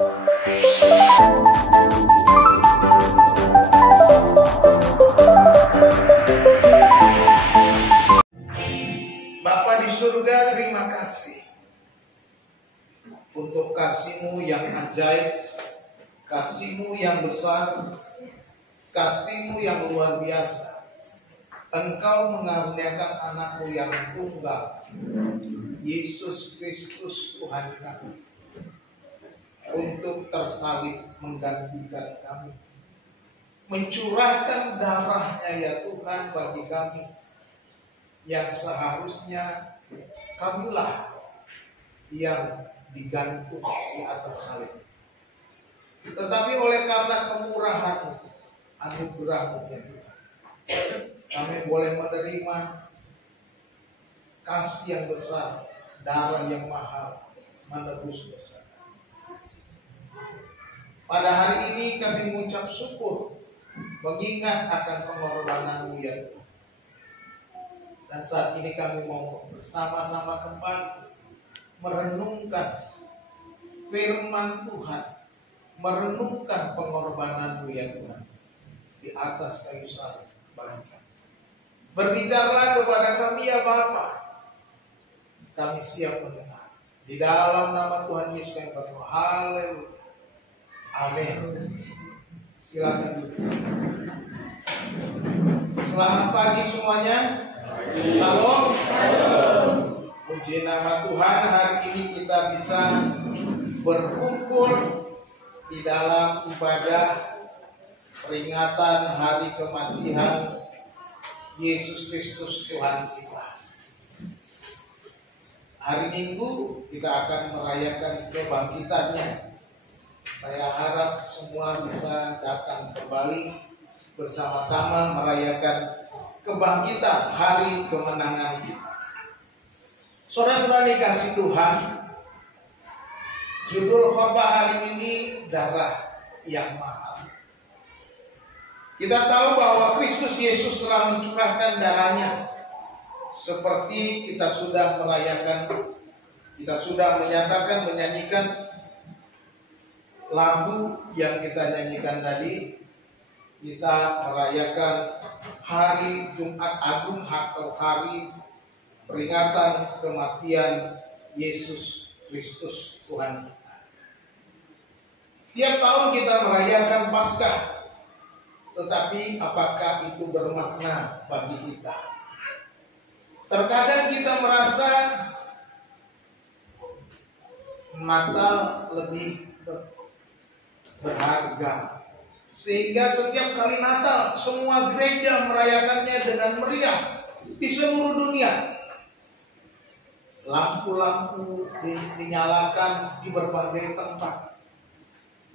Bapa di surga, terima kasih untuk kasih-Mu yang ajaib, kasih-Mu yang besar, kasih-Mu yang luar biasa. Engkau mengaruniakan anak-Mu yang tunggal, Yesus Kristus Tuhan kami, untuk tersalib menggantikan kami, mencurahkan darahnya ya Tuhan bagi kami, yang seharusnya kamilah yang digantung di atas salib. Tetapi oleh karena kemurahan-Mu, anugerah-Mu ya Tuhan, kami boleh menerima kasih yang besar, darah yang mahal, menebus dosa. Pada hari ini kami mengucap syukur, mengingat akan pengorbanan-Mu ya Tuhan. Dan saat ini kami mau bersama-sama kembali merenungkan firman Tuhan, merenungkan pengorbanan-Mu ya Tuhan di atas kayu salib bagi kami. Berbicaralah kepada kami ya Bapa, kami siap mendengar. Di dalam nama Tuhan Yesus kami berdoa. Haleluya. Amin. Silakan duduk. Selamat pagi semuanya. Shalom. Puji nama Tuhan, hari ini kita bisa berkumpul di dalam ibadah peringatan hari kematian Yesus Kristus Tuhan kita. Hari Minggu kita akan merayakan kebangkitannya. Saya harap semua bisa datang kembali bersama-sama merayakan kebangkitan, hari kemenangan kita. Saudara-saudara dikasih Tuhan, judul khotbah hari ini darah yang mahal. Kita tahu bahwa Kristus Yesus telah mencurahkan darahnya, seperti kita sudah merayakan, kita sudah menyatakan, menyanyikan lagu yang kita nyanyikan tadi. Kita merayakan hari Jumat Agung atau hari peringatan kematian Yesus Kristus Tuhan kita. Tiap tahun kita merayakan Paskah, tetapi apakah itu bermakna bagi kita? Terkadang kita merasa Natal lebih berharga, sehingga setiap kali Natal semua gereja merayakannya dengan meriah di seluruh dunia. Lampu-lampu dinyalakan di berbagai tempat.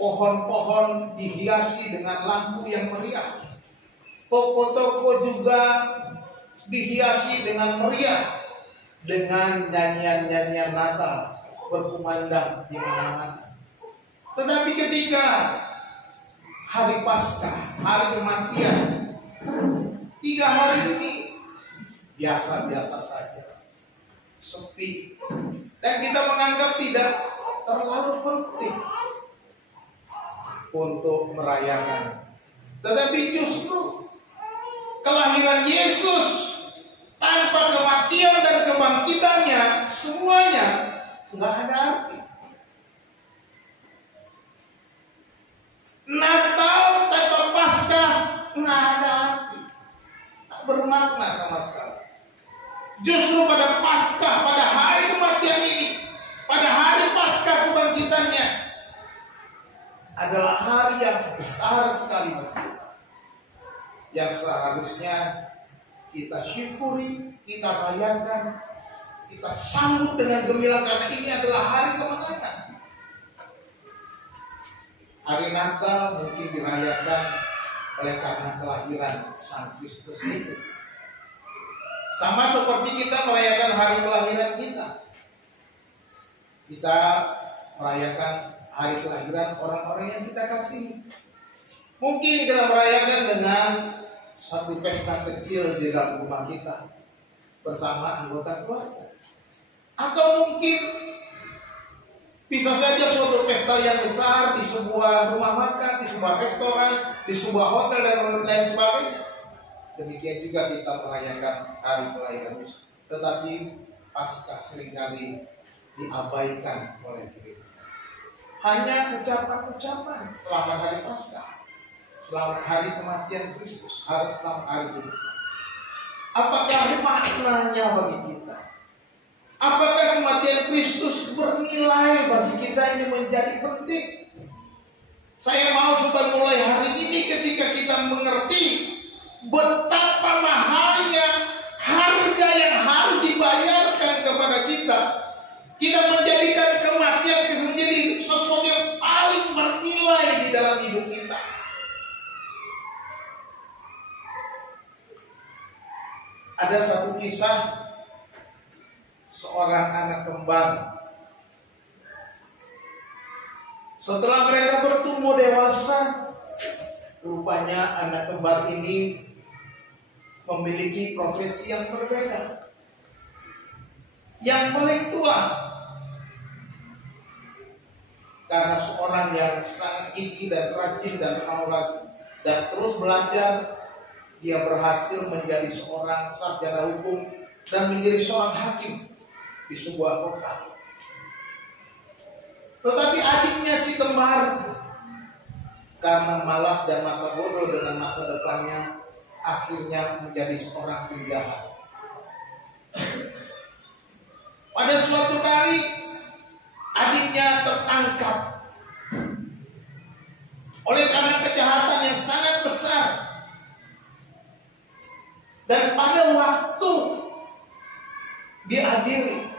Pohon-pohon dihiasi dengan lampu yang meriah. Toko-toko juga dihiasi dengan meriah, dengan nyanyian-nyanyian Natal berkumandang di mana-mana. Tetapi ketika hari Paskah, hari kematian, 3 hari ini biasa-biasa saja, sepi, dan kita menganggap tidak terlalu penting untuk merayakan. Tetapi justru kelahiran Yesus tanpa kematian dan kebangkitannya, semuanya nggak ada arti. Natal tanpa Paskah nggak ada arti, tak bermakna sama sekali. Justru pada Paskah, pada hari kematian ini, pada hari Paskah kebangkitannya, adalah hari yang besar sekali bagi kita, yang seharusnya kita syukuri, kita rayakan, kita sambut dengan gembira, karena ini adalah hari kemenangan. Hari Natal mungkin dirayakan oleh karena kelahiran Sang Kristus itu. Sama seperti kita merayakan hari kelahiran kita. Kita merayakan hari kelahiran orang-orang yang kita kasih. Mungkin kita merayakan dengan satu pesta kecil di dalam rumah kita bersama anggota keluarga. Atau mungkin Bisa saja suatu pesta yang besar di sebuah rumah makan, di sebuah restoran, di sebuah hotel dan lain sebagainya. Demikian juga kita merayakan hari kelahiran Yesus. Tetapi Paskah seringkali diabaikan oleh kita. Hanya ucapan-ucapan selamat hari Paskah, selamat hari kematian Kristus, selamat hari hidup. Apakah maknanya bagi kita? Apakah kematian Kristus bernilai bagi kita ini menjadi penting? Saya mau supaya mulai hari ini ketika kita mengerti betapa mahalnya harga yang harus dibayarkan kepada kita, kita menjadikan kematian Kristus menjadi sesuatu yang paling bernilai di dalam hidup kita. Ada satu kisah seorang anak kembar. Setelah mereka bertumbuh dewasa, rupanya anak kembar ini memiliki profesi yang berbeda. Yang paling tua, karena seorang yang sangat gigih dan rajin dan aurat dan terus belajar, dia berhasil menjadi seorang sarjana hukum dan menjadi seorang hakim di sebuah kota. Tetapi adiknya si kembar, karena malas dan masa bodoh dengan masa depannya, akhirnya menjadi seorang penjahat. Pada suatu kali adiknya tertangkap oleh karena kejahatan yang sangat besar. Dan pada waktu diadili,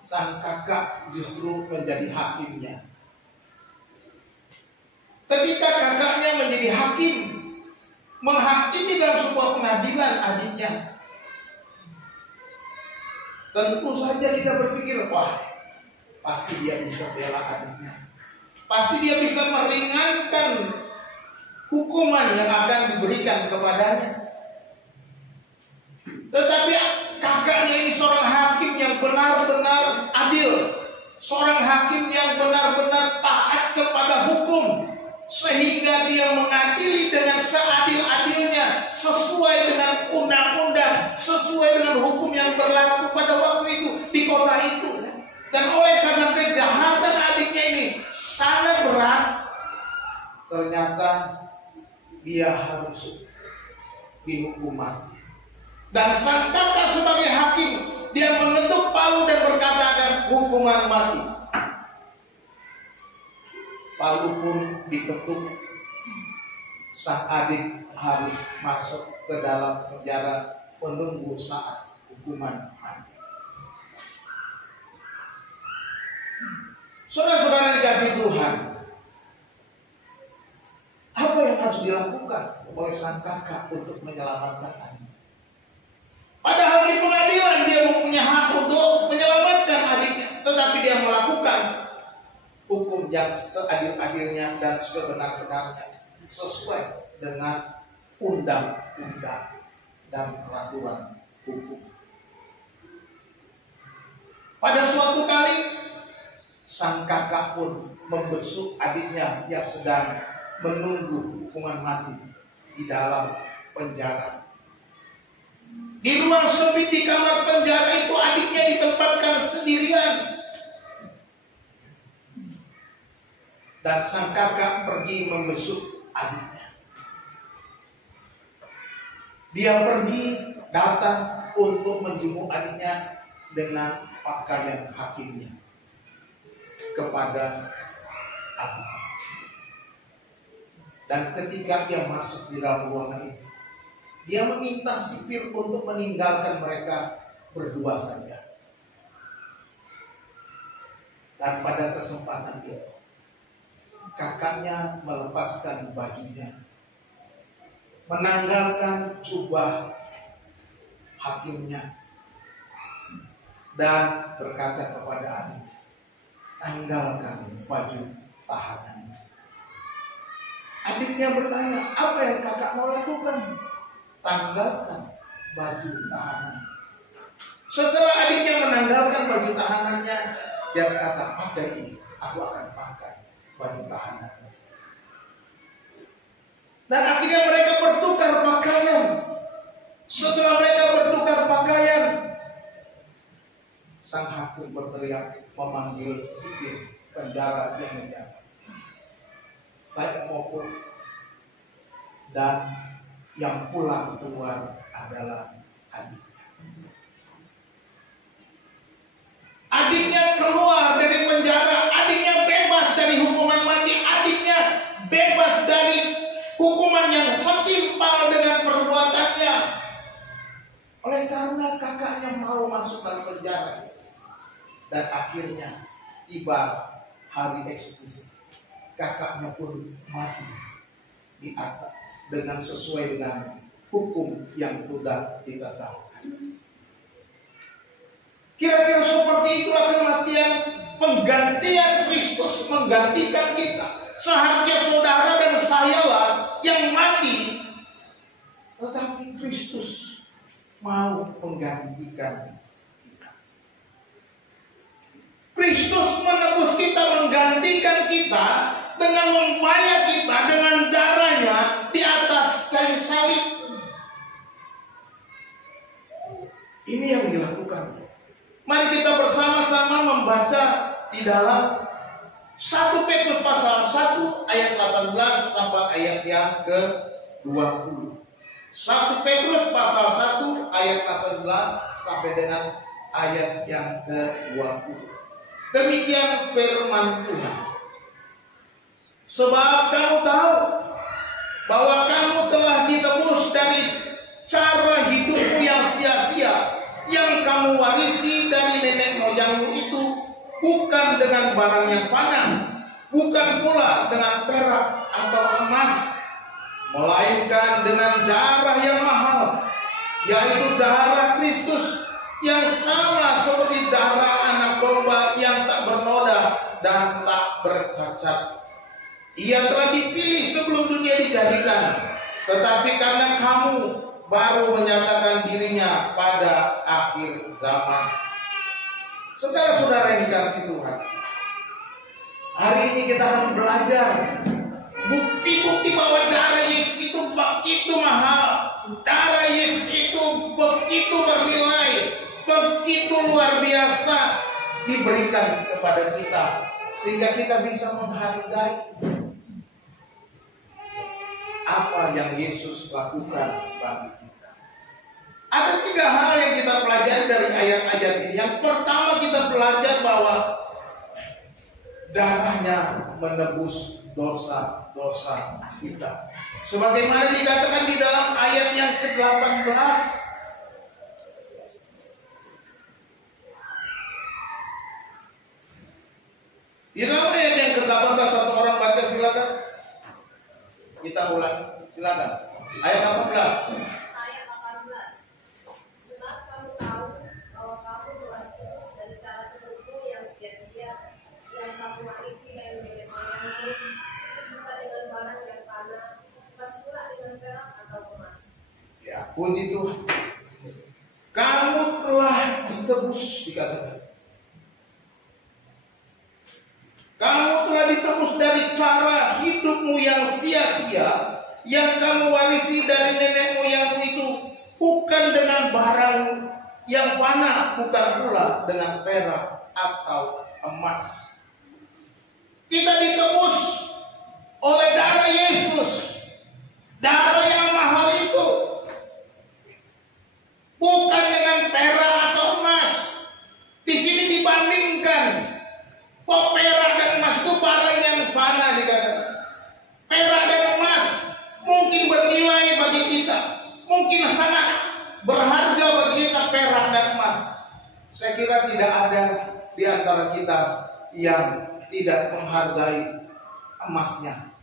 sang kakak justru menjadi hakimnya. Ketika kakaknya menjadi hakim, menghakimi dalam sebuah pengadilan adiknya, tentu saja dia berpikir, wah, pasti dia bisa bela adiknya. Pasti dia bisa meringankan hukuman yang akan diberikan kepadanya. Tetapi kakaknya ini seorang hakim yang benar-benar adil, seorang hakim yang benar-benar taat kepada hukum, sehingga dia mengadili dengan seadil-adilnya, sesuai dengan undang-undang, sesuai dengan hukum yang berlaku pada waktu itu di kota itu. Dan oleh karena kejahatan adiknya ini sangat berat, ternyata dia harus dihukum mati. Dan sang kakak sebagai hakim, dia mengetuk palu dan berkatakan hukuman mati. Palu pun diketuk. Sang adik harus masuk ke dalam penjara menunggu saat hukuman mati. Saudara-saudara dikasih Tuhan, apa yang harus dilakukan oleh sang kakak untuk menyelamatkan adiknya? Padahal di pengadilan dia mempunyai hak untuk menyelamatkan adiknya, tetapi dia melakukan hukum yang seadil-adilnya dan sebenar-benarnya, sesuai dengan undang-undang dan peraturan hukum. Pada suatu kali, sang kakak pun membesuk adiknya yang sedang menunggu hukuman mati di dalam penjara. Di ruang sempit di kamar penjara itu adiknya ditempatkan sendirian. Dan sang kakak pergi membesuk adiknya. Dia pergi datang untuk menjenguk adiknya dengan pakaian hakimnya kepada adiknya. Dan ketika dia masuk di dalam ruangan itu, dia meminta sipir untuk meninggalkan mereka berdua saja. Dan pada kesempatan itu, kakaknya melepaskan bajunya, menanggalkan jubah hakimnya, dan berkata kepada adiknya, tanggalkan baju tahanannya. Adiknya bertanya, apa yang kakak mau lakukan? Tanggalkan baju tahanan. Setelah adiknya menanggalkan baju tahanannya, dan kata pakai ini aku akan pakai bagi tahanan. Dan akhirnya mereka bertukar pakaian. Setelah mereka bertukar pakaian, sang hakim berteriak memanggil sipir penjara yang menjaga. Saya mau pulang. Dan yang pulang keluar adalah adiknya. Adiknya keluar dari penjara, adiknya bebas dari hukuman mati, adiknya bebas dari hukuman yang setimpal dengan perbuatannya. Oleh karena kakaknya mau masuk dalam penjara. Dan akhirnya tiba hari eksekusi. Kakaknya pun mati di atas dengan sesuai dengan hukum yang sudah ditetapkan. Kira-kira seperti itulah kematian, penggantian Kristus menggantikan kita. Seharusnya saudara dan sayalah yang mati, tetapi Kristus mau menggantikan kita. Kristus menebus kita, menggantikan kita dengan membayar kita dengan darahnya di atas kayu salib. Ini yang dilakukan. Mari kita bersama-sama membaca di dalam 1 Petrus pasal 1 ayat 18 sampai ayat yang ke-20. 1 Petrus pasal 1 ayat 18 sampai dengan ayat yang ke-20. Demikian firman Tuhan. Sebab kamu tahu bahwa kamu telah ditebus dari cara hidupmu yang sia-sia yang kamu warisi dari nenek moyangmu itu, bukan dengan barang yang fana, bukan pula dengan perak atau emas, melainkan dengan darah yang mahal, yaitu darah Kristus yang sama seperti darah anak domba yang tak bernoda dan tak bercacat. Ia telah dipilih sebelum dunia dijadikan, tetapi karena kamu baru menyatakan dirinya pada akhir zaman. Saudara-saudara yang dikasihi Tuhan, hari ini kita akan belajar bukti-bukti bahwa darah Yesus itu begitu mahal, darah Yesus itu begitu bernilai, begitu luar biasa diberikan kepada kita, sehingga kita bisa menghargai apa yang Yesus lakukan bagi kita. Ada 3 hal yang kita pelajari dari ayat-ayat ini. Yang pertama, kita belajar bahwa darahnya menebus dosa-dosa kita. Sebagaimana dikatakan di dalam ayat yang ke-18. Di dalam ayat yang ke-18, satu orang baca, silakan. Kita ulang, silakan. Ayat 18. Ayat 18. Sebab kamu tahu bahwa kamu telah ditebus dari cara hidupmu yang sia-sia, yang kamu warisi dari nenek moyangmu, itu bukan dengan barang yang fana, bukan pula dengan perak atau emas. Ya, puji Tuhan. Kamu telah ditebus, dikatakan. Kamu telah ditebus dari cara hidupmu yang sia-sia, yang kamu warisi dari nenek moyangmu itu, bukan dengan barang yang fana, bukan pula dengan perak atau emas. Kita ditebus oleh darah Yesus, darah yang mahal itu, bukan dengan perak atau emas. Di sini dibandingkan. Kok perak dan emas itu barang yang fana dikatakan. Perak dan emas mungkin bernilai bagi kita, mungkin sangat berharga bagi kita perak dan emas. Saya kira tidak ada di antara kita yang tidak menghargai emasnya.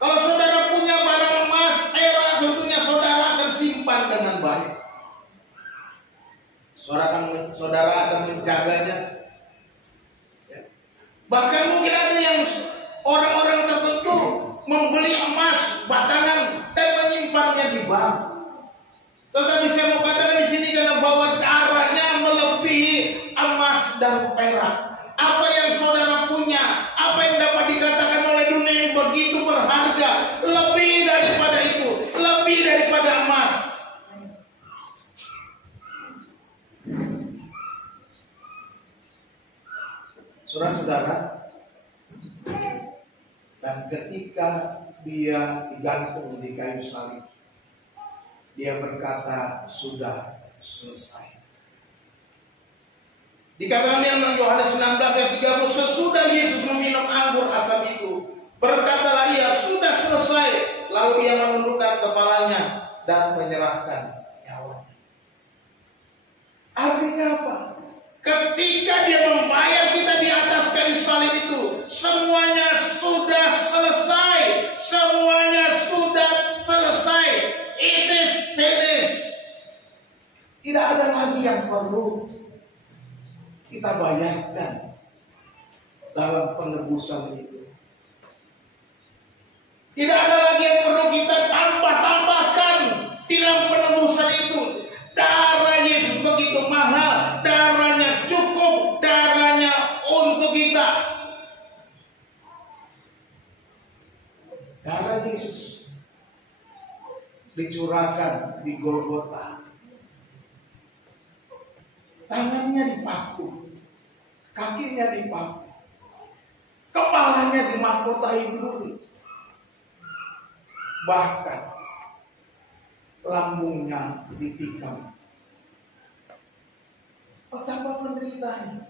Kalau saudara punya barang emas, perak, tentunya saudara akan simpan dengan baik. Saudara akan menjaganya. Bahkan mungkin ada yang orang-orang tertentu membeli emas batangan dan menyimpannya di bank. Tetapi saya mau katakan di sini karena bahwa darahnya melebihi emas dan perak. Apa Saudara-saudara, dan ketika dia digantung di kayu salib, dia berkata, sudah selesai. Dikatakan dalam Yohanes 19 ayat 30, sesudah Yesus meminum anggur asam itu, berkatalah ia, sudah selesai. Lalu ia menundukkan kepalanya dan menyerahkan nyawanya. Artinya apa? Ketika dia membayar kita di atas kayu salib itu, semuanya sudah selesai. Semuanya sudah selesai. It is finished. Tidak ada lagi yang perlu kita bayarkan dalam penebusan itu. Tidak ada lagi yang perlu kita tambahkan di dalam penebusan itu. Darah Yesus begitu mahal, darahnya cukup, darahnya untuk kita. Darah Yesus dicurahkan di Golgota. Tangannya dipaku, kakinya dipaku, kepalanya dimahkotai duri, bahkan lambungnya ditikam. Betapa penderitaannya.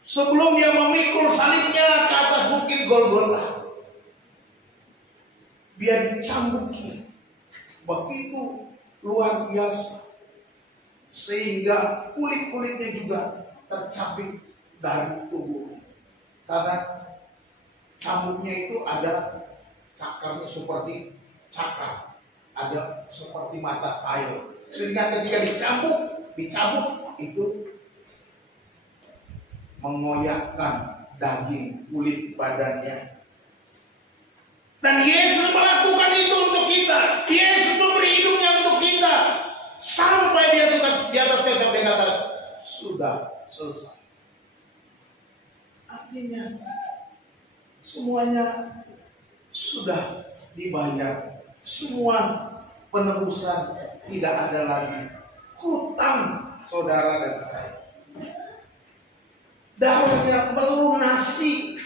Sebelum dia memikul salibnya ke atas bukit Golgota, dia dicambuki begitu luar biasa, sehingga kulit-kulitnya juga tercabik dari tubuhnya. Karena cambuknya itu ada cakarnya seperti cakar, ada seperti mata kail, sehingga ketika dicambuk itu mengoyakkan daging kulit badannya. Dan Yesus melakukan itu untuk kita. Yesus memberi hidupnya untuk kita. Sampai dia di atas kayu salib, dia kata, sudah selesai. Artinya semuanya sudah dibayar. Semua penebusan, tidak ada lagi hutang saudara dan saya. Darahnya melunasi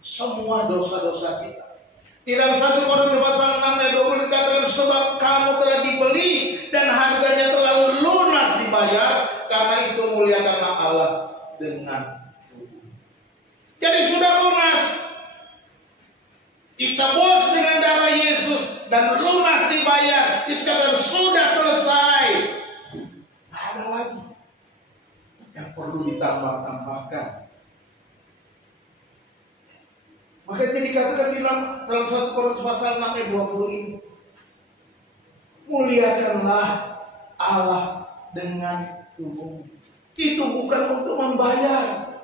semua dosa-dosa kita. Di dalam 1 Korintus pasal 6 ayat 20 dikatakan, sebab kamu telah dibeli dan harganya telah lunas dibayar, karena itu muliakanlah Allah dengan tubuh. Jadi sudah lunas, ditebus dengan darah Yesus dan lunas dibayar. Dikatakan sudah selesai. Tidak ada lagi yang perlu ditambah-tambahkan. Makanya dikatakan dalam 1 Korintus pasal 6 ayat 20 ini, muliakanlah Allah dengan tubuh. Itu bukan untuk membayar,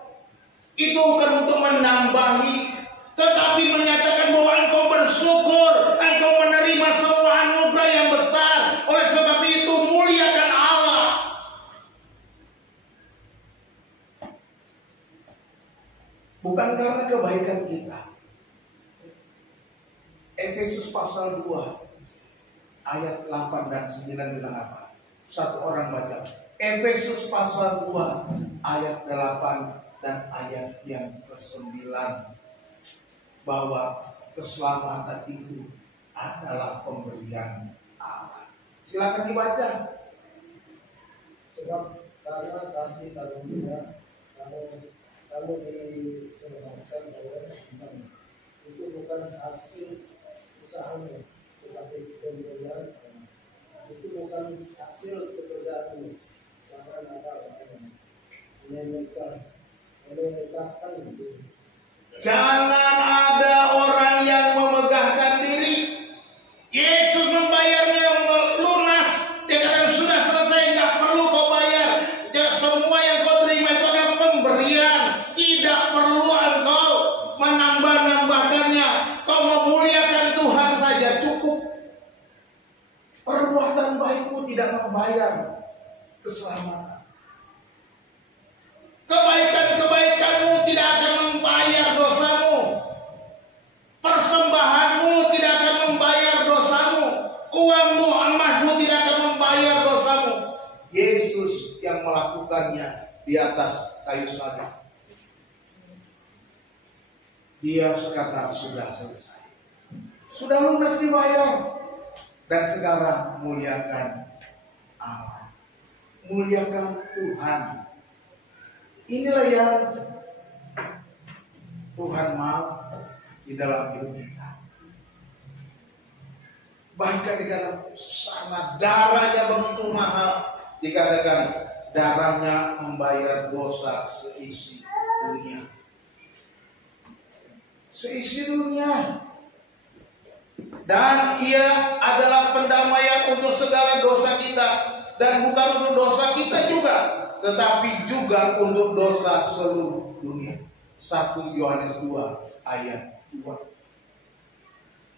itu bukan untuk menambahi, tetapi menyatakan bahwa engkau bersyukur, engkau menerima semua anugerah yang besar. Oleh sebab itu muliakan Allah. Bukan karena kebaikan kita. Efesus pasal 2 ayat 8 dan 9 bilang apa? Satu orang baca. Efesus pasal 2 ayat 8 dan ayat yang ke-9, bahwa keselamatan itu adalah pemberian Allah. Silakan dibaca. Sebab karena kasih karunia kamu diselamatkan oleh iman. Itu bukan hasil usahamu, tetapi pemberian Allah. Itu bukan hasil pekerjaanmu, bahkan apa memegahkan diri. Jangan ada orang yang memegahkan diri. Yesus membayarnya lunas. Dia katakan sudah selesai, nggak perlu kau bayar. Semua yang kau terima itu adalah pemberian. Tidak perlu engkau menambah-nambahkannya. Kau memuliakan Tuhan saja cukup. Perbuatan baikmu tidak membayar keselamatan. Kebaikan-kebaikanmu tidak akan membayar dosamu. Persembahanmu tidak akan membayar dosamu. Uangmu, emasmu tidak akan membayar dosamu. Yesus yang melakukannya di atas kayu salib. Dia kata sudah selesai. Sudah lunas dibayar. Dan sekarang muliakan Allah. Muliakan Tuhan. Inilah yang Tuhan mau di dalam hidup kita. Bahkan dikatakan sangat darahnya begitu mahal. Dikatakan darahnya membayar dosa seisi dunia. Seisi dunia. Dan ia adalah pendamaian untuk segala dosa kita. Dan bukan untuk dosa kita juga, tetapi juga untuk dosa seluruh dunia. 1 Yohanes 2 ayat 2.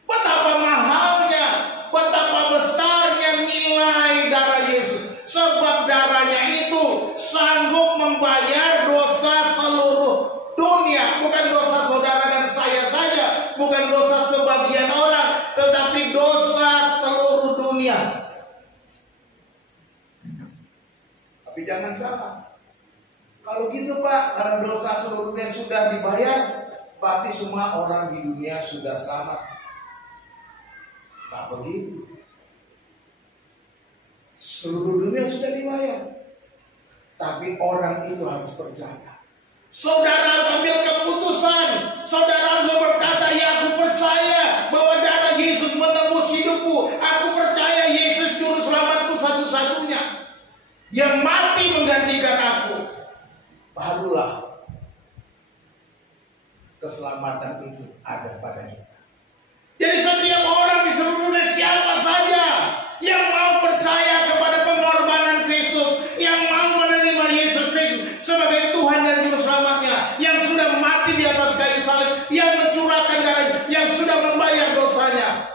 Betapa mahalnya, betapa besarnya nilai darah Yesus. Sebab darahnya itu sanggup membayar dosa seluruh dunia. Bukan dosa saudara dan saya saja, bukan dosa sebagian orang, tetapi dosa seluruh dunia. Tapi jangan salah. Kalau gitu Pak, karena dosa seluruh dunia sudah dibayar, berarti semua orang di dunia sudah selamat. Tak begitu. Seluruh dunia sudah dibayar. Tapi orang itu harus percaya. Saudara harus ambil keputusan. Saudara harus berkata, ya aku percaya bahwa darah Yesus menembus hidupku. Aku percaya Yesus juru selamatku satu-satunya. Yang mati menggantikan aku. Barulah keselamatan itu ada pada kita. Jadi setiap orang di seluruh dunia, siapa saja yang mau percaya kepada pengorbanan Kristus, yang mau menerima Yesus Kristus sebagai Tuhan dan Juru Selamatnya, yang sudah mati di atas kayu salib, yang mencurahkan darahnya, yang sudah membayar dosanya,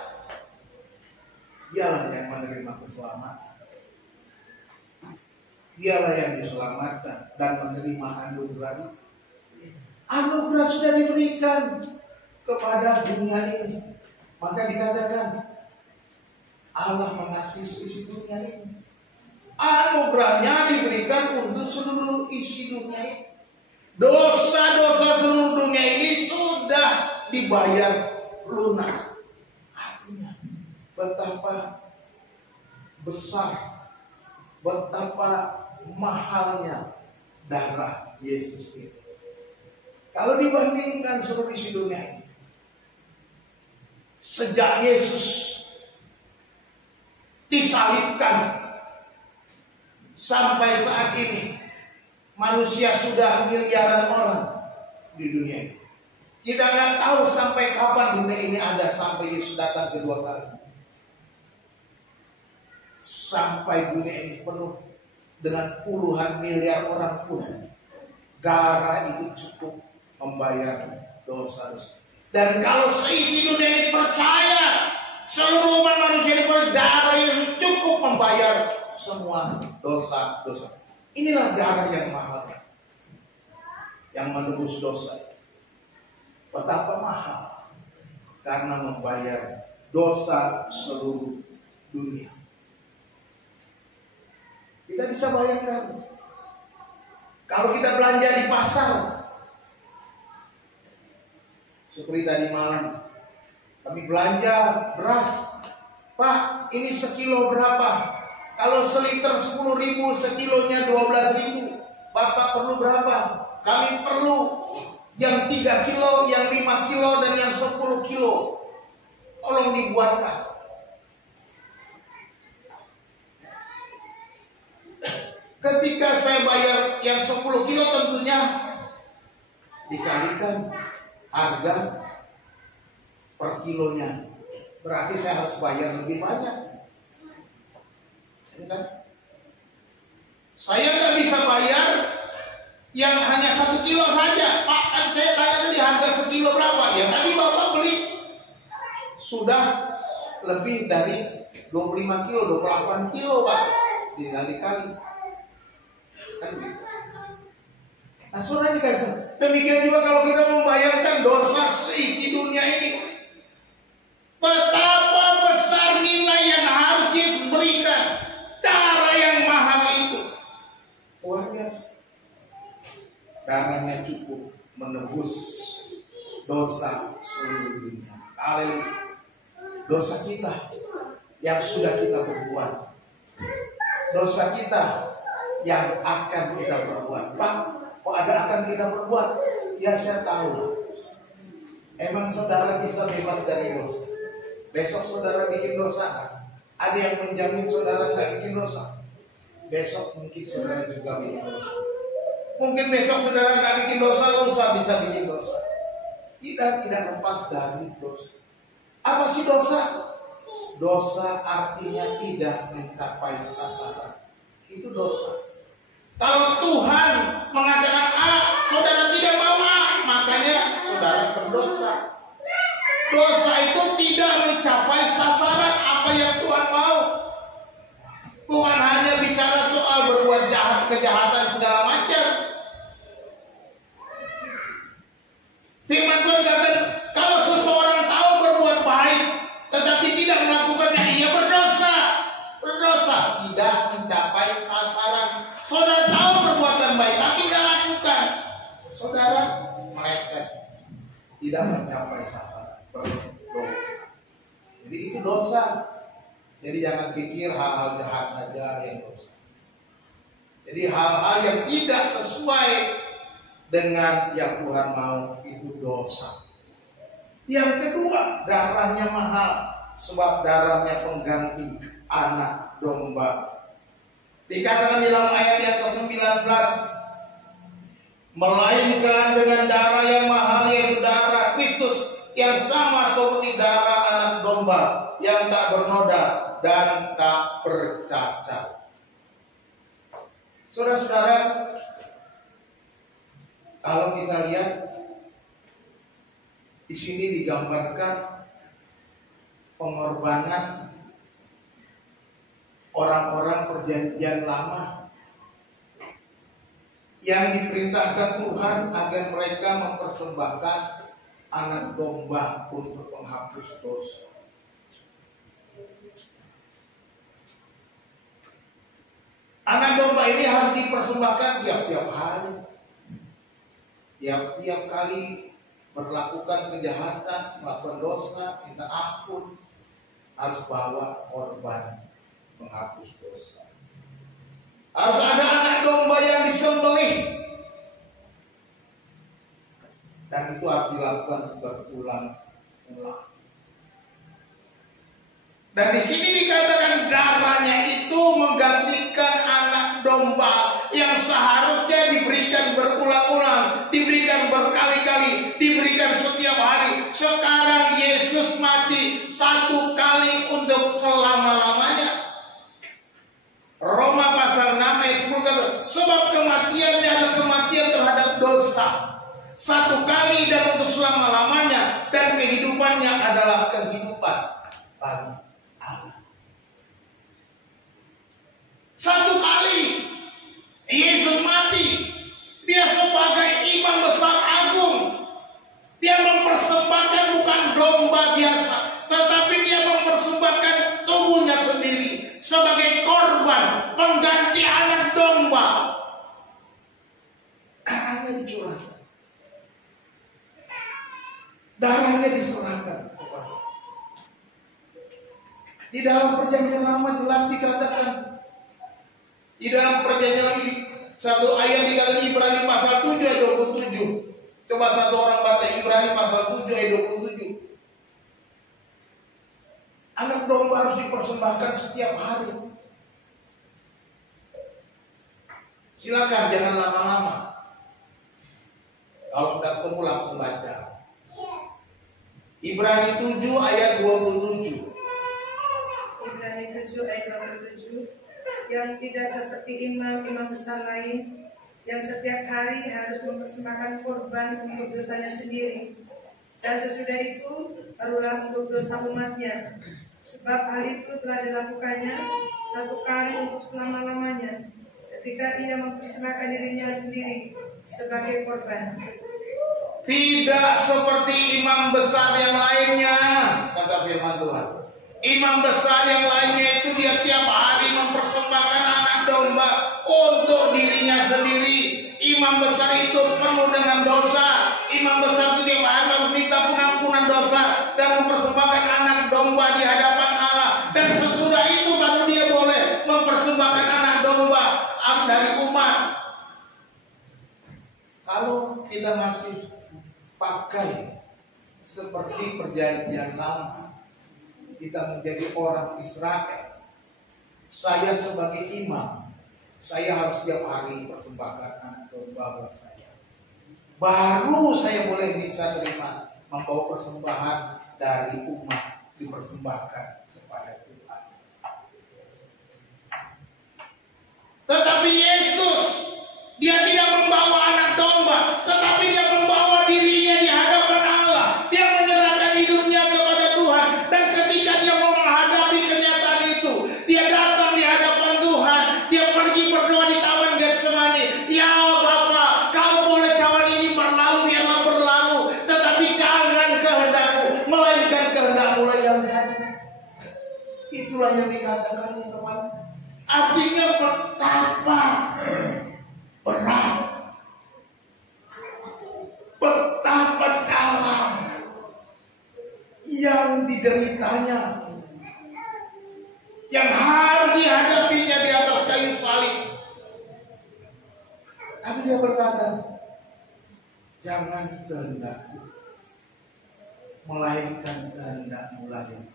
dialah yang menerima keselamatan. Dialah yang diselamatkan dan menerima anugerah. Anugerah sudah diberikan kepada dunia ini. Maka dikatakan Allah mengasihi isi dunia ini. Anugerahnya diberikan untuk seluruh isi dunia ini. Dosa-dosa seluruh dunia ini sudah dibayar lunas. Artinya betapa besar, betapa mahalnya darah Yesus itu. Kalau dibandingkan seluruh isi dunia ini, sejak Yesus disalibkan sampai saat ini, manusia sudah miliaran orang di dunia ini. Kita nggak tahu sampai kapan dunia ini ada, sampai Yesus datang kedua kali. Sampai dunia ini penuh dengan puluhan miliar orang pun, darah itu cukup membayar dosa-dosa. Dan kalau seisi dunia ini percaya, seluruh umat manusia ini percaya, darah Yesus cukup membayar semua dosa-dosa. Inilah darah yang mahal, yang menebus dosa. Betapa mahal, karena membayar dosa seluruh dunia. Kita bisa bayangkan, kalau kita belanja di pasar, seperti tadi malam, kami belanja beras. Pak, ini sekilo berapa? Kalau seliter 10.000, sekilonya 12.000. Bapak perlu berapa? Kami perlu yang 3 kilo, yang 5 kilo, dan yang 10 kilo. Tolong dibuatkan. Ketika saya bayar yang 10 kilo, tentunya dikalikan harga per kilonya. Berarti saya harus bayar lebih banyak. Saya nggak bisa bayar yang hanya 1 kilo saja. Pak, kan saya tanya tadi harga sekilo berapa? Ya tadi Bapak beli sudah lebih dari 25 kilo, 28 kilo Pak. Tinggal dikali. Kan gitu. Nah, saudara dikasih. Demikian juga kalau kita membayarkan dosa seisi dunia ini. Betapa besar nilai yang harus Yesus berikan. Darah yang mahal itu. Luar biasa. Darahnya cukup menebus dosa seluruh dunia. Haleluya. Dosa kita yang sudah kita perbuat, dosa kita yang akan kita perbuat. Pak, kok ada akan kita perbuat? Ya saya tahu. Emang saudara bisa bebas dari dosa? Besok saudara bikin dosa kan? Ada yang menjamin saudara nggak bikin dosa? Besok mungkin saudara juga bikin dosa. Mungkin besok saudara nggak bikin dosa, lusa bisa bikin dosa. Tidak lepas dari dosa. Apa sih dosa? Dosa artinya tidak mencapai sasaran. Itu dosa. Kalau Tuhan mengatakan A, saudara tidak mau A, makanya saudara berdosa. Dosa itu tidak mencapai sasaran apa yang Tuhan mau. Tuhan hanya bicara soal berbuat jahat, kejahatan segala macam. Firman Tuhan katakan, kalau seseorang tahu berbuat baik, tetapi tidak melakukannya, ia berdosa. Berdosa tidak mencapai sasaran. Saudara tahu perbuatan baik, tapi tidak lakukan. Saudara meleset, tidak mencapai sasaran. Berdosa. Jadi itu dosa. Jadi jangan pikir hal-hal jahat saja yang dosa. Jadi hal-hal yang tidak sesuai dengan yang Tuhan mau itu dosa. Yang kedua, darahnya mahal, sebab darahnya pengganti anak domba. Dikatakan dalam ayat yang ke-19, melainkan dengan darah yang mahal, yaitu darah Kristus, yang sama seperti darah anak domba, yang tak bernoda dan tak bercacat. Saudara-saudara, kalau kita lihat di sini digambarkan pengorbanan orang-orang perjanjian lama yang diperintahkan Tuhan agar mereka mempersembahkan anak domba untuk menghapus dosa. Anak domba ini harus dipersembahkan tiap-tiap hari. Tiap-tiap kali melakukan kejahatan, melakukan dosa, minta ampun, harus bawa korban menghapus dosa. Harus ada anak domba yang disembelih, dan itu harus dilakukan berulang-ulang. Dan di sini dikatakan darahnya itu menggantikan anak domba yang seharusnya diberikan berulang-ulang, diberikan berkali-kali, diberikan setiap hari. Sekarang Yesus mati satu kali untuk selama-lamanya. Roma pasal 6 ayat 10 kata, sebab kematiannya adalah kematian terhadap dosa, satu kali dan untuk selama-lamanya, dan kehidupannya adalah kehidupan bagi Allah. Satu kali Yesus mati, dia sebagai imam besar agung, dia mempersembahkan bukan domba biasa, tetapi dia mempersembahkan tubuhnya sendiri sebagai korban pengganti anak domba. Darahnya dicurahkan, darahnya diserahkan. Di dalam perjanjian lama jelas dikatakan, di dalam perjanjian ini satu ayat dikatakan Ibrani pasal 7 ayat 27. Coba satu orang baca Ibrani pasal 7 ayat 27. Anak domba harus dipersembahkan setiap hari. Silakan jangan lama-lama. Kalau sudah ketemu langsung baca. Ibrani 7 ayat 27. Ibrani 7 ayat 27. Yang tidak seperti imam-imam besar lain yang setiap hari harus mempersembahkan korban untuk dosanya sendiri, dan sesudah itu barulah untuk dosa umatnya. Sebab hal itu telah dilakukannya satu kali untuk selama-lamanya, ketika ia mempersembahkan dirinya sendiri sebagai korban. Tidak seperti imam besar yang lainnya, kata firman Tuhan. Imam besar yang lainnya itu dia tiap hari mempersembahkan anak domba untuk dirinya sendiri. Imam besar itu penuh dengan dosa. Imam besar itu tiap hari harus dengan mempersembahkan anak domba di hadapan Allah, dan sesudah itu baru dia boleh mempersembahkan anak domba dari umat. Kalau kita masih pakai seperti perjanjian lama, kita menjadi orang Israel. Saya sebagai imam, saya harus tiap hari persembahkan anak domba buat saya. Baru saya boleh bisa terima membawa persembahan dari umat dipersembahkan kepada Tuhan. Tetapi Yesus, dia tidak membawa anak domba, tetapi dia membawa dirinya di hadapan Allah. Dia menyerahkan hidupnya kepada Tuhan, dan ketika dia mau menghadapi kenyataan itu, dia datang di hadapan Tuhan. Dia pergi berdoa di Taman Getsemani. Ya Bapa, kau boleh cawan ini berlalu, biarlah berlalu, tetapi jangan kehendakmu, melainkan kehendakmu lah yang jadi. Itulah yang dikatakan teman. Artinya betapa berat, betapa dalam yang dideritanya, yang harus dihadapinya di atas kayu salib. Tapi dia berkata, jangan kehendakku, melainkan kehendakmu lah yang.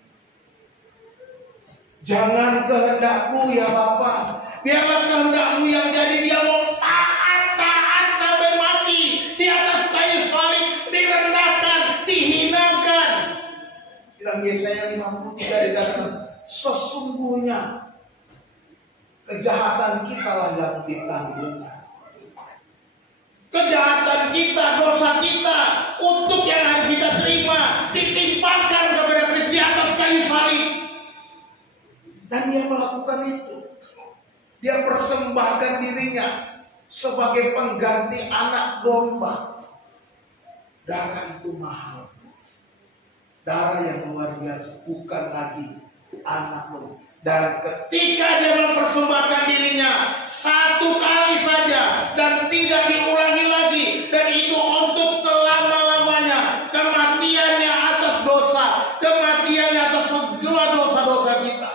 Jangan kehendakku ya Bapa, biarlah kehendakmu yang jadi. Dia mau taat sampai mati di atas kayu salib, direndahkan, dihinakan. Dalam Yesaya 53 dikatakan, sesungguhnya kejahatan kita lah yang ditanggungkan. Kejahatan kita, dosa kita, untuk yang harus kita terima, ditimpakan kepada Kristus di atas kayu salib. Dan dia melakukan itu. Dia persembahkan dirinya sebagai pengganti anak domba. Darah itu mahal. Darah yang luar biasa, bukan lagi anak domba. Dan ketika dia mempersembahkan dirinya satu kali saja dan tidak diulangi lagi, dan itu untuk selama-lamanya, kematiannya atas dosa, kematiannya atas segala dosa-dosa kita.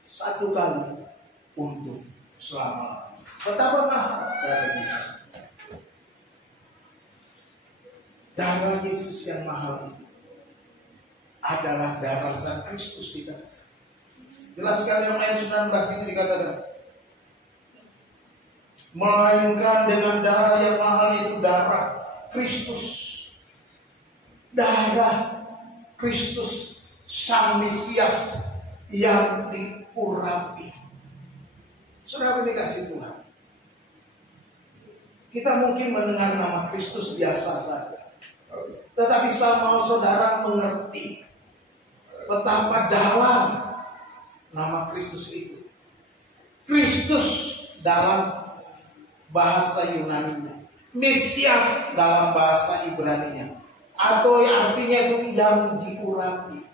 Satu kali untuk selama. Betapa mahal darah Yesus. Darah Yesus yang mahal itu adalah darah Sang Kristus kita. Jelas sekali yang ayat 19 itu dikatakan, melainkan dengan darah yang mahal itu darah Kristus. Darah Kristus Sang Mesias yang diurapi. Saudara dikasih Tuhan, kita mungkin mendengar nama Kristus biasa saja, tetapi saya mau saudara mengerti betapa dalam nama Kristus itu. Kristus dalam bahasa Yunani-nya, Mesias dalam bahasa Ibrani-nya, atau artinya itu yang diurapi.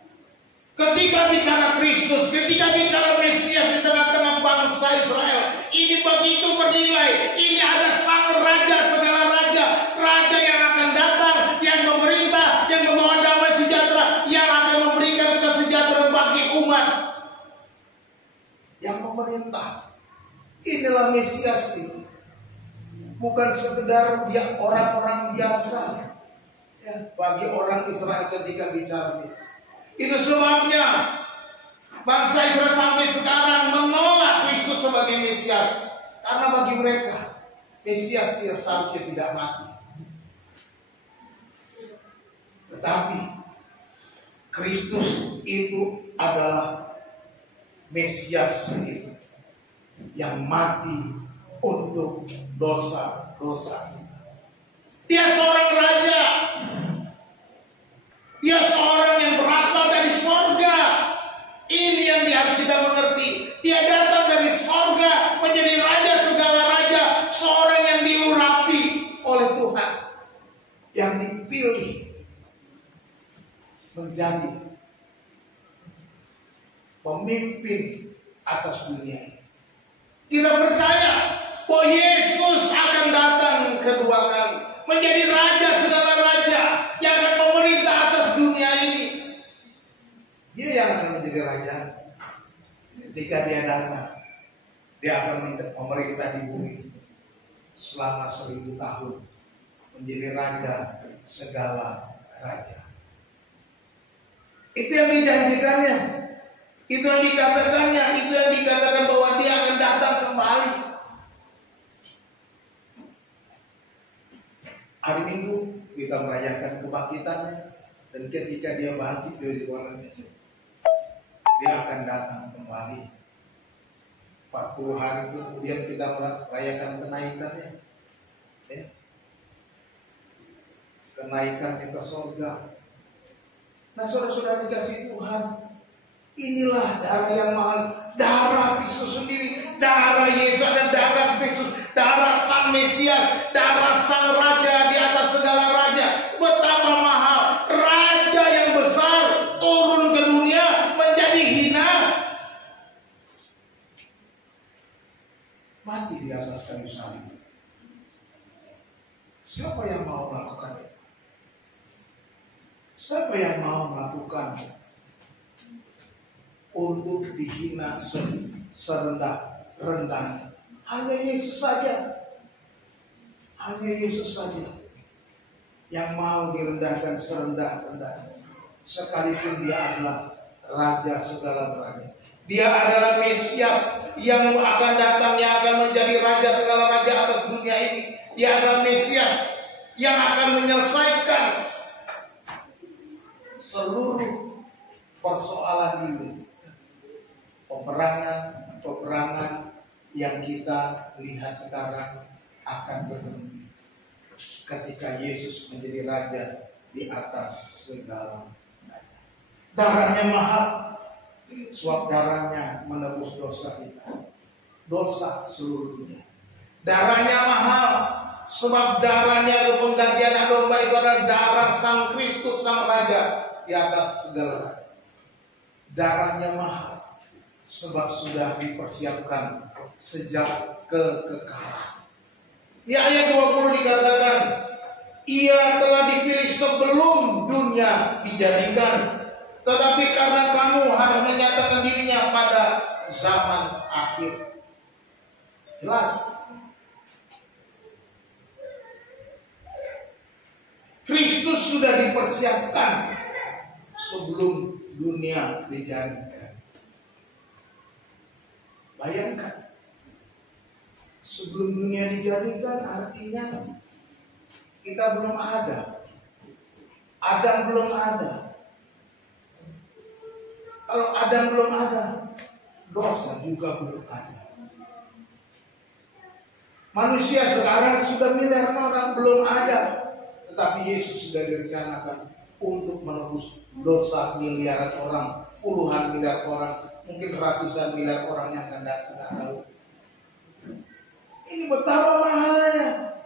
Ketika bicara Kristus, ketika bicara Mesias di tengah-tengah bangsa Israel, ini begitu bernilai. Ini ada Sang Raja segala raja, Raja yang akan datang, yang memerintah, yang membawa damai sejahtera, yang akan memberikan kesejahteraan bagi umat. Yang memerintah. Inilah Mesias itu. Bukan sekedar dia orang-orang biasa. Ya, bagi orang Israel ketika bicara Mesias. Itu sebabnya bangsa Israel sampai sekarang menolak Kristus sebagai Mesias. Karena bagi mereka Mesias seharusnya tidak mati. Tetapi Kristus itu adalah Mesias sendiri yang mati untuk dosa-dosa. Dia seorang raja. Dia seorang yang berasal dari sorga. Ini yang harus kita mengerti. Dia datang dari sorga menjadi raja segala raja. Seorang yang diurapi oleh Tuhan. Yang dipilih menjadi pemimpin atas dunia ini. Kita percaya bahwa Yesus akan datang kedua kali. Menjadi raja segala raja yang akan memerintah atas dunia menjadi raja. Ketika dia datang, dia akan memerintah di bumi selama 1000 tahun, menjadi raja segala raja. Itu yang dijanjikannya, itu yang dikatakannya, itu yang dikatakan bahwa dia akan datang kembali. Hari Minggu kita merayakan kebangkitannya, dan ketika dia bangkit dari orangnya, dia akan datang kembali. 40 hari kemudian kita merayakan kenaikannya, ya. Kenaikannya ke surga. Nah, saudara-saudara dikasih Tuhan, inilah darah yang mahal, darah Kristus sendiri, darah Yesus dan darah Kristus, darah Sang Mesias, darah Sang Raja di atas segala raja. Betapa mahal, Raja yang besar turun ke dunia menjadi hina, mati di atas kayu salib. Siapa yang mau melakukan itu? Siapa yang mau melakukan untuk dihina serendah-rendahnya? Hanya Yesus saja. Hanya Yesus saja yang mau direndahkan serendah-rendahnya. Sekalipun dia adalah Raja segala raja. Dia adalah Mesias yang akan datang, yang akan menjadi Raja segala raja atas dunia ini. Dia adalah Mesias yang akan menyelesaikan seluruh persoalan ini. Peperangan yang kita lihat sekarang akan berhenti ketika Yesus menjadi Raja di atas segala raja. Darahnya mahal, sebab darahnya menebus dosa kita, dosa seluruhnya. Darahnya mahal, sebab darahnya penggantian domba itu adalah darah Sang Kristus, Sang Raja di atas segala raja. Darahnya mahal, sebab sudah dipersiapkan sejak kekekalan. Di ayat 20 dikatakan, ia telah dipilih sebelum dunia dijadikan, tetapi karena kamu harus menyatakan dirinya pada zaman akhir. Jelas. Kristus sudah dipersiapkan sebelum dunia dijadikan. Bayangkan, sebelum dunia dijadikan artinya kita belum ada. Adam belum ada. Kalau Adam belum ada, dosa juga belum ada. Manusia sekarang sudah miliaran orang, belum ada. Tetapi Yesus sudah direncanakan untuk menebus dosa miliaran orang, puluhan miliar orang, mungkin ratusan miliar orang yang akan datang. Ini betapa mahalnya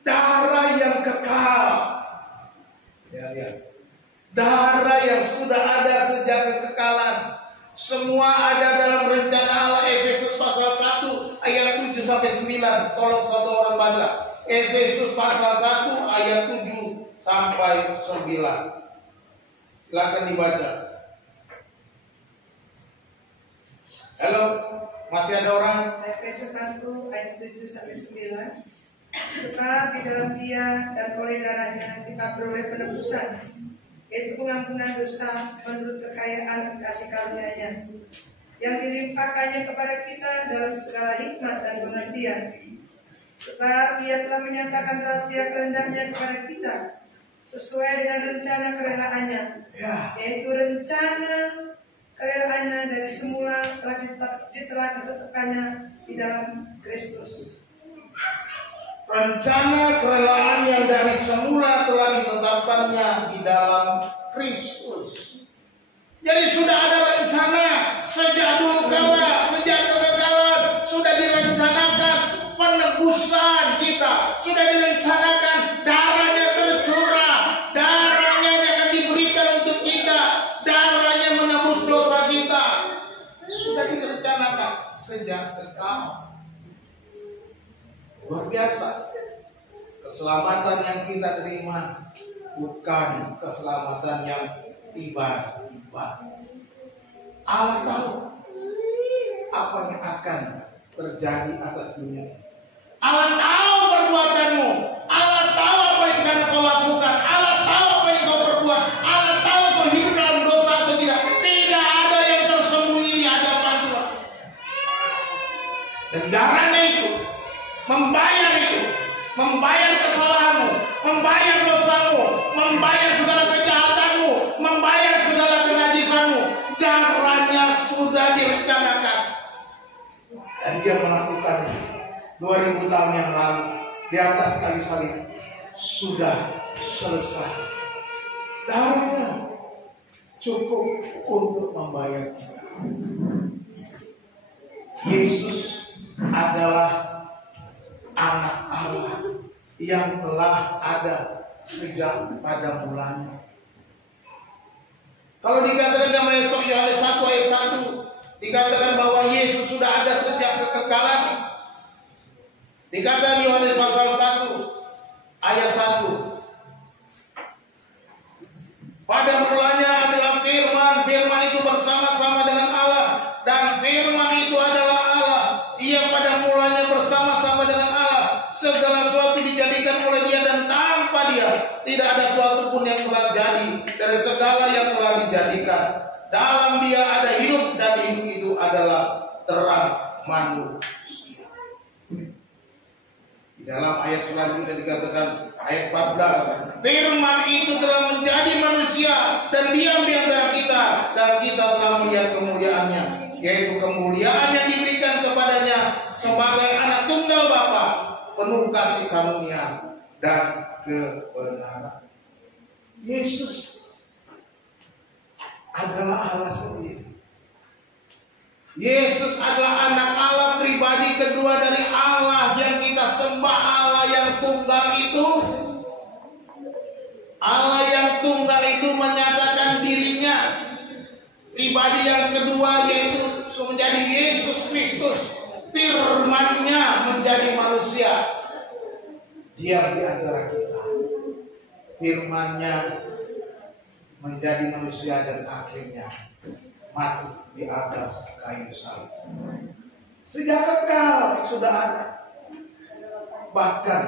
darah yang kekal. Ya, lihat. Darah yang sudah ada sejak kekekalan. Semua ada dalam rencana Allah. Efesus pasal 1 ayat 7 sampai 9. Tolong satu orang baca. Efesus pasal 1 ayat 7 sampai 9. Silakan dibaca. Halo, masih ada orang? Efesus 1 ayat 7 sampai 9. Sebab di dalam Dia dan oleh darahnya kita beroleh penebusan, yaitu pengampunan dosa menurut kekayaan kasih karunia-Nya yang dilimpahkannya kepada kita dalam segala hikmat dan pengertian. Sebab Dia telah menyatakan rahasia kehendaknya kepada kita sesuai dengan rencana kerelaannya, yaitu rencana kerelaannya dari semula telah ditetapkannya di dalam Kristus. Rencana kerelaan yang dari semula telah ditetapkannya di dalam Kristus. Jadi sudah ada rencana sejak dulu kala, sejak kekekalan sudah direncanakan penebusan kita, sudah direncanakan darahnya tercurah, darahnya yang akan diberikan untuk kita, darahnya menebus dosa kita, sudah direncanakan sejak kekal. Luar biasa. Keselamatan yang kita terima bukan keselamatan yang tiba-tiba. Allah tahu apa yang akan terjadi atas dunia ini. Allah tahu perbuatanmu. Allah tahu apa yang akan kau lakukan. Allah tahu apa yang kau perbuat. Allah tahu kau hidup dalam dosa atau tidak. Tidak ada yang tersembunyi di hadapan Tuhan. Dan darahnya itu membayar itu, membayar kesalahanmu, membayar dosamu, membayar segala kejahatanmu, membayar segala kenajisanmu. Darahnya sudah direncanakan. Dan dia melakukannya 2000 tahun yang lalu di atas kayu salib. Sudah selesai. Darahnya cukup untuk membayar kita. Yesus adalah anak Allah yang telah ada sejak pada mulanya. Kalau dikatakan dalam Yohanes 1 ayat 1, dikatakan bahwa Yesus sudah ada sejak kekekalan. Dikatakan Yohanes pasal 1 ayat 1. Pada mulanya adalah firman, firman itu bersama-sama dengan Allah, dan firman itu adalah Allah. Ia pada mulanya bersama-sama dengan Allah. Segala sesuatu dijadikan oleh Dia, dan tanpa Dia tidak ada sesuatu pun yang telah jadi dari segala yang telah dijadikan. Dalam Dia ada hidup, dan hidup itu adalah terang manusia. Di dalam ayat selanjutnya dikatakan ayat 14, firman itu telah menjadi manusia dan diam di antara kita, dan kita telah melihat kemuliaannya, yaitu kemuliaan yang diberikan kepadanya sebagai anak tunggal Bapa, penuh kasih karunia dan kebenaran. Yesus adalah Allah sendiri. Yesus adalah anak Allah pribadi kedua dari Allah yang kita sembah, Allah yang tunggal itu. Allah yang tunggal itu menyatakan dirinya pribadi yang kedua, yaitu menjadi Yesus Kristus. Firman-Nya menjadi manusia, diam di antara kita. Firman-Nya menjadi manusia dan akhirnya mati di atas kayu salib. Sejak kekal sudah ada. Bahkan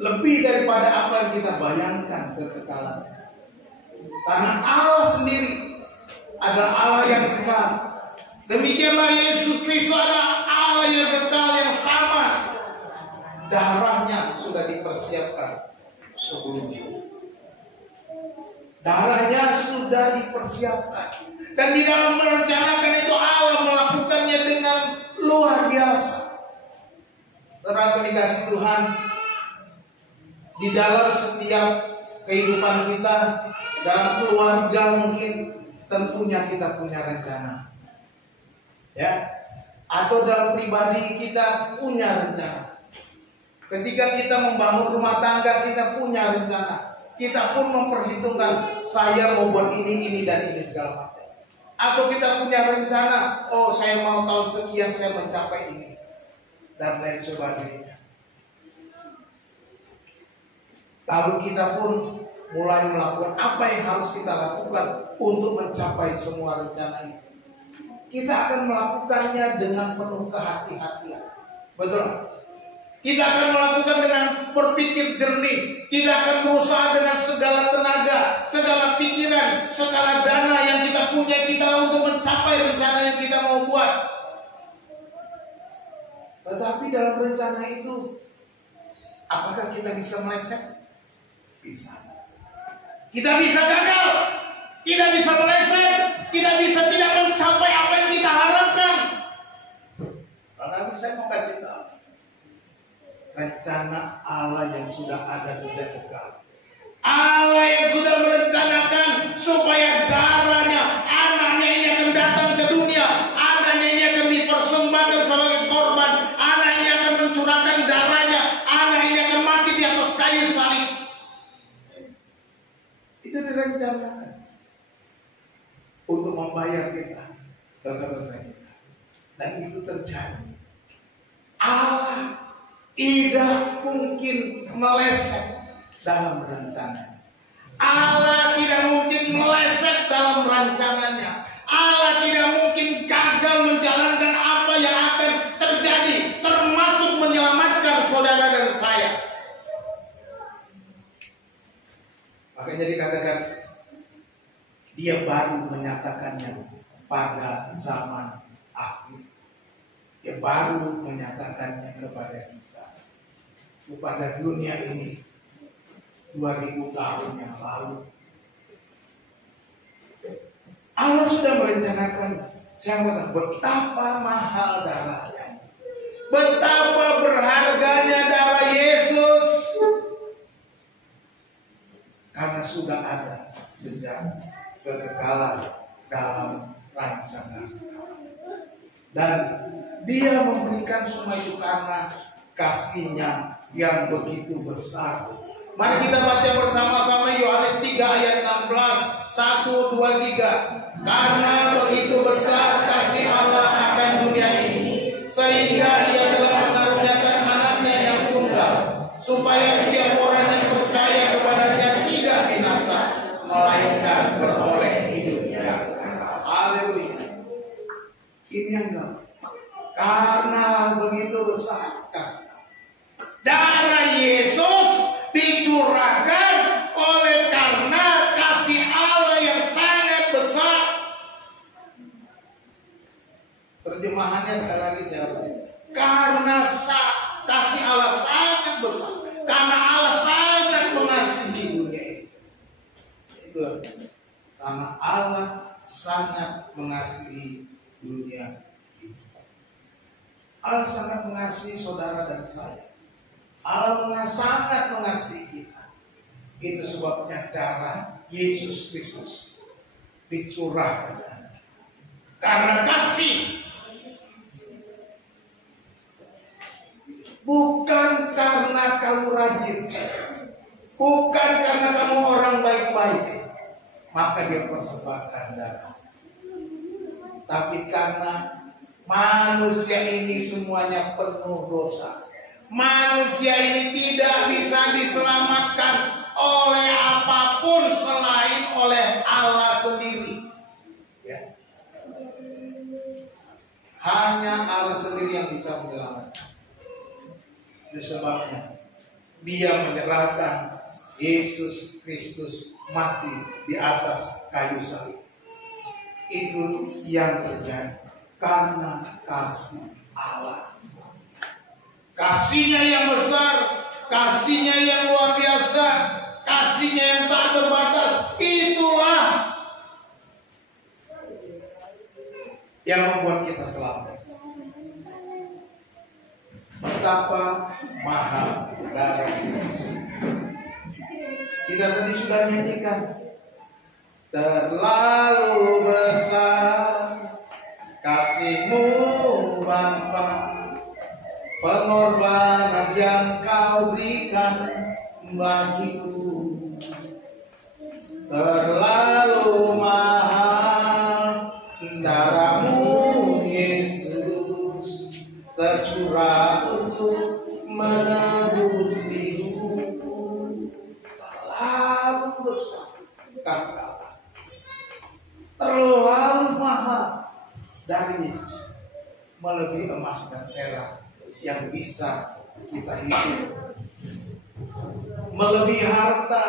lebih daripada apa yang kita bayangkan kekekalan. Karena Allah sendiri adalah Allah yang kekal. Demikianlah Yesus Kristus adalah Allah yang kekal, yang sama. Darahnya sudah dipersiapkan sebelumnya. Darahnya sudah dipersiapkan. Dan di dalam merencanakan itu Allah melakukannya dengan luar biasa. Saudara dikasih Tuhan, di dalam setiap kehidupan kita, dalam keluarga mungkin tentunya kita punya rencana. Ya. Atau dalam pribadi kita punya rencana. Ketika kita membangun rumah tangga, kita punya rencana. Kita pun memperhitungkan, saya mau buat ini dan ini segala macam. Atau kita punya rencana, oh saya mau tahun sekian saya mencapai ini, dan lain sebagainya. Lalu kita pun mulai melakukan apa yang harus kita lakukan untuk mencapai semua rencana itu. Kita akan melakukannya dengan penuh kehati-hatian. Betul? Kita akan melakukan dengan berpikir jernih. Kita akan berusaha dengan segala tenaga, segala pikiran, segala dana yang kita punya kita untuk mencapai rencana yang kita mau buat. Tetapi dalam rencana itu, apakah kita bisa meleset? Bisa. Kita bisa gagal. Kita bisa meleset. Kita bisa tidak mencapai apa yang kita harapkan. Karena saya mau kasih tahu. Rencana Allah yang sudah ada sejak kekal. Allah yang sudah merencanakan supaya darahnya, anaknya ini akan datang ke dunia. Anaknya ini akan dipersembahkan sebagai korban. Anak ini akan mencurahkan darahnya. Anak ini akan mati di atas kayu salib. Itu direncanakan untuk membayar kita dosa-dosa kita. Dan itu terjadi. Allah tidak mungkin meleset dalam rencana. Allah tidak mungkin meleset dalam rancangannya. Allah tidak mungkin gagal menjalankan apa yang akan terjadi, termasuk menyelamatkan saudara dan saya. Makanya dikatakan dia baru menyatakannya pada zaman akhir. Dia baru menyatakannya kepada kita, kepada dunia ini 2000 tahun yang lalu. Allah sudah merencanakan. Saya katakan betapa mahal darahnya, betapa berharganya darah Yesus, karena sudah ada sejak kekekalan dalam rancangan. Dan dia memberikan semua itu karena kasih-Nya yang begitu besar. Mari kita baca bersama-sama Yohanes 3 ayat 16. 1, 2, 3. Karena begitu besar kasih Allah akan dunia ini, sehingga Ia telah mengaruniakan anaknya yang tunggal, supaya setiap orang yang percaya kepadanya tidak binasa, melainkan beroleh hidup yang kekal. Haleluya. Ini yang dalam. Karena begitu besar kasih darah Yesus dicurahkan oleh karena kasih Allah yang sangat besar. Terjemahannya sekali lagi saya ulangi. Karena kasih Allah sangat besar, karena Allah sangat mengasihi dunia ini. Itu karena Allah sangat mengasihi dunia ini. Allah sangat mengasihi saudara dan saya. Allah sangat mengasihi kita. Itu sebabnya darah Yesus Kristus dicurahkan karena kasih, bukan karena kamu rajin, bukan karena kamu orang baik-baik, maka dia persembahkan darah. Tapi karena manusia ini semuanya penuh dosa. Manusia ini tidak bisa diselamatkan oleh apapun selain oleh Allah sendiri. Ya. Hanya Allah sendiri yang bisa menyelamatkan. Itu sebabnya Dia menyerahkan Yesus Kristus mati di atas kayu salib. Itu yang terjadi karena kasih Allah. Kasih-Nya yang besar, kasih-Nya yang luar biasa, kasih-Nya yang tak terbatas. Itulah yang membuat kita selamat. Betapa mahal darah Yesus. Kita tadi sudah nyanyikan, terlalu besar kasih-Mu Bapa, pengorbanan yang Kau berikan bagiku, terlalu mahal darah-Mu Yesus, tercurah untuk menebus hidupku. Terlalu besar kasih Allah, terlalu mahal dari Yesus, melebihi emas dan perak yang bisa kita hidup, melebihi harta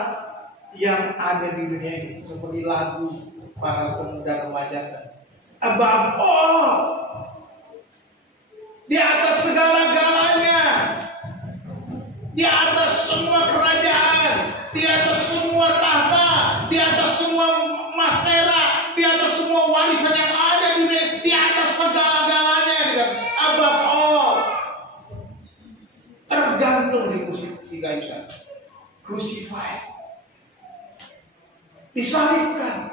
yang ada di dunia ini, seperti lagu para pemuda remaja. Above all, di atas segala-galanya, di atas semua kerajaan, di atas semua tahta, di atas semua emas perak, di atas semua warisan yang ada di dunia, di atas segala-galanya, above all, tergantung di kayu salib, crucified, disalibkan.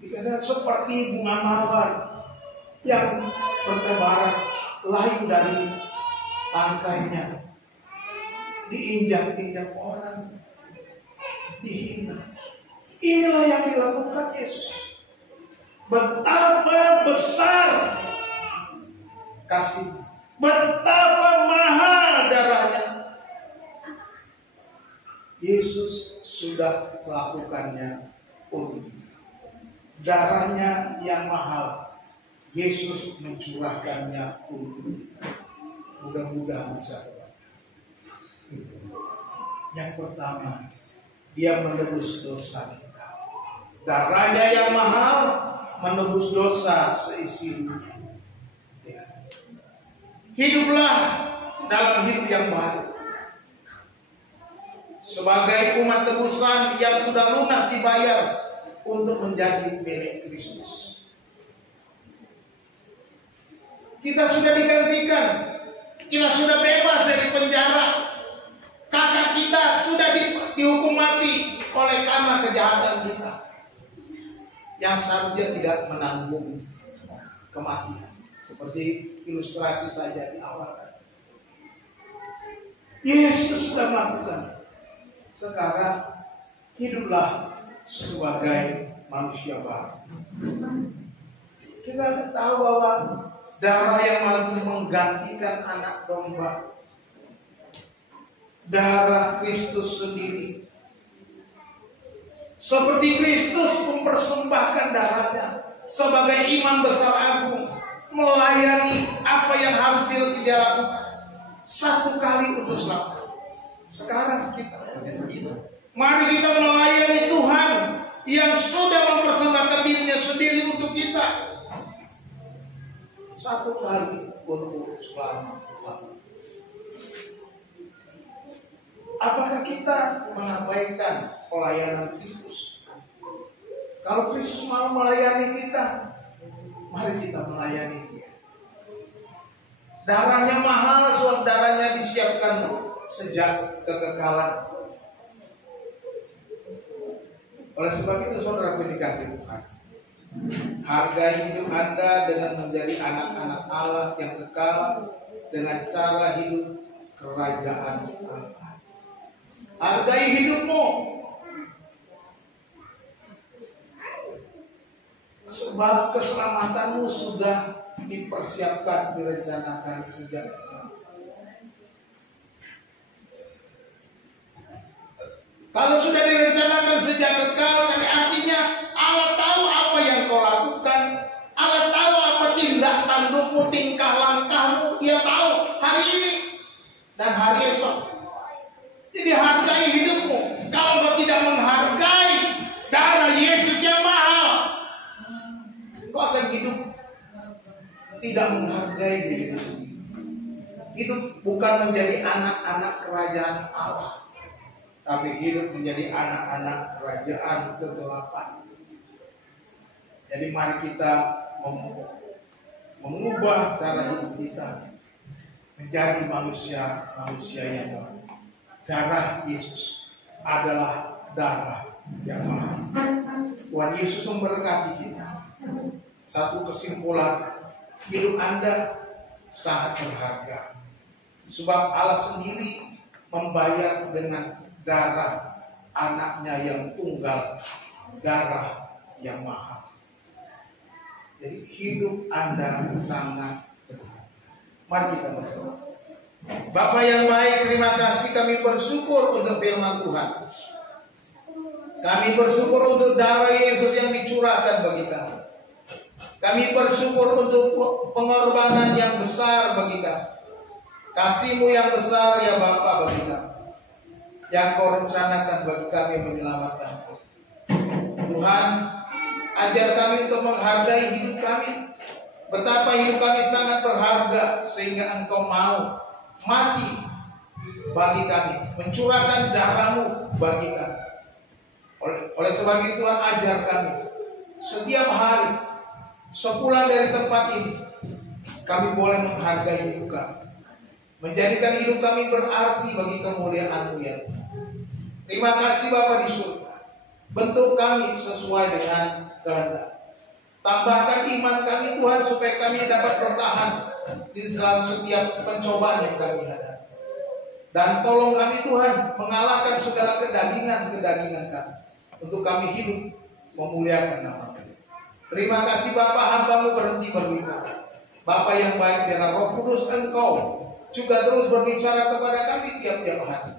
Dikatakan seperti bunga mawar yang bertebaran layu dari tangkainya, diinjak-injak orang, dihina. Inilah yang dilakukan Yesus. Betapa besar kasih, betapa mahal darahnya. Yesus sudah melakukannya untuk darahnya yang mahal. Yesus mencurahkannya untuk kita. Mudah-mudahan bisa kebahagiaan. Yang pertama, dia menebus dosa kita. Darahnya yang mahal menebus dosa seisi dunia. Ya. Hiduplah dalam hidup yang baru. Sebagai umat tebusan yang sudah lunas dibayar untuk menjadi milik Kristus. Kita sudah digantikan. Kita sudah bebas dari penjara. Kakak kita sudah dihukum mati oleh karena kejahatan kita. Yang seharusnya tidak menanggung kematian. Seperti ilustrasi saja di awal. Yesus sudah melakukan. Sekarang hiduplah sebagai manusia baru. Kita tahu bahwa darah yang malah menggantikan anak domba. Darah Kristus sendiri. Seperti Kristus mempersembahkan darahnya sebagai imam besar agung, melayani apa yang harus dia lakukan. Satu kali untuk selamat. Sekarang kita, mari kita melayani Tuhan yang sudah mempersembahkan dirinya sendiri untuk kita. Satu kali untuk selamat. Apakah kita mengabaikan pelayanan Kristus? Kalau Kristus mau melayani kita, mari kita melayani Dia. Darahnya mahal, sebab darahnya disiapkan sejak kekekalan. Oleh sebab itu, saudara dikasih Tuhan, hargai hidup Anda dengan menjadi anak-anak Allah yang kekal dengan cara hidup kerajaan Allah. Hargai hidupmu, sebab keselamatanmu sudah dipersiapkan, direncanakan sejak kalau sudah direncanakan sejak kekal, dan artinya Allah tahu apa yang kau lakukan, Allah tahu apa tindak tandukmu, tingkah langkahmu, Dia tahu hari ini dan hari esok. Jadi hargai hidupmu. Kalau kau tidak menghargai darah Yesus yang mahal, kau akan hidup tidak menghargai dirimu sendiri. Hidup bukan menjadi anak-anak kerajaan Allah, tapi hidup menjadi anak-anak kerajaan kegelapan. Jadi mari kita mengubah cara hidup kita menjadi manusia yang baru. Darah Yesus adalah darah yang mahal. Tuhan Yesus memberkati kita. Satu kesimpulan, hidup Anda sangat berharga. Sebab Allah sendiri membayar dengan darah anaknya yang tunggal, darah yang mahal. Jadi hidup Anda sangat berharga. Mari kita berdoa. Bapa yang baik, terima kasih, kami bersyukur untuk firman Tuhan. Kami bersyukur untuk darah Yesus yang dicurahkan bagi kami. Kami bersyukur untuk pengorbanan yang besar bagi kami. Kasih-Mu yang besar ya Bapa bagi kami, yang Kau rencanakan bagi kami menyelamatkan kami. Tuhan, ajar kami untuk menghargai hidup kami. Betapa hidup kami sangat berharga sehingga Engkau mau mati bagi kami, mencurahkan darah-Mu bagi kami. Oleh sebab itu Tuhan, ajar kami setiap hari sepulang dari tempat ini, kami boleh menghargai hidup kami, menjadikan hidup kami berarti bagi kemuliaan-Mu ya Tuhan. Terima kasih Bapa di surga. Bentuk kami sesuai dengan kehendak. Tambahkan iman kami Tuhan, supaya kami dapat bertahan di dalam setiap pencobaan yang kami hadapi. Dan tolong kami Tuhan mengalahkan segala kedagingan-kedagingan kami, untuk kami hidup memuliakan nama-Mu. Terima kasih Bapa, hamba-Mu berhenti berbicara. Bapa yang baik, biarlah Roh Kudus Engkau juga terus berbicara kepada kami tiap-tiap hari.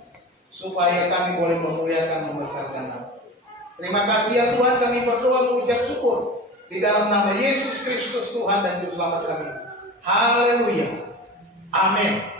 supaya kami boleh memuliakan membesarkan nama. Terima kasih ya Tuhan, kami berdoa mengucap syukur di dalam nama Yesus Kristus Tuhan dan Juru Selamat kami. Haleluya. Amin.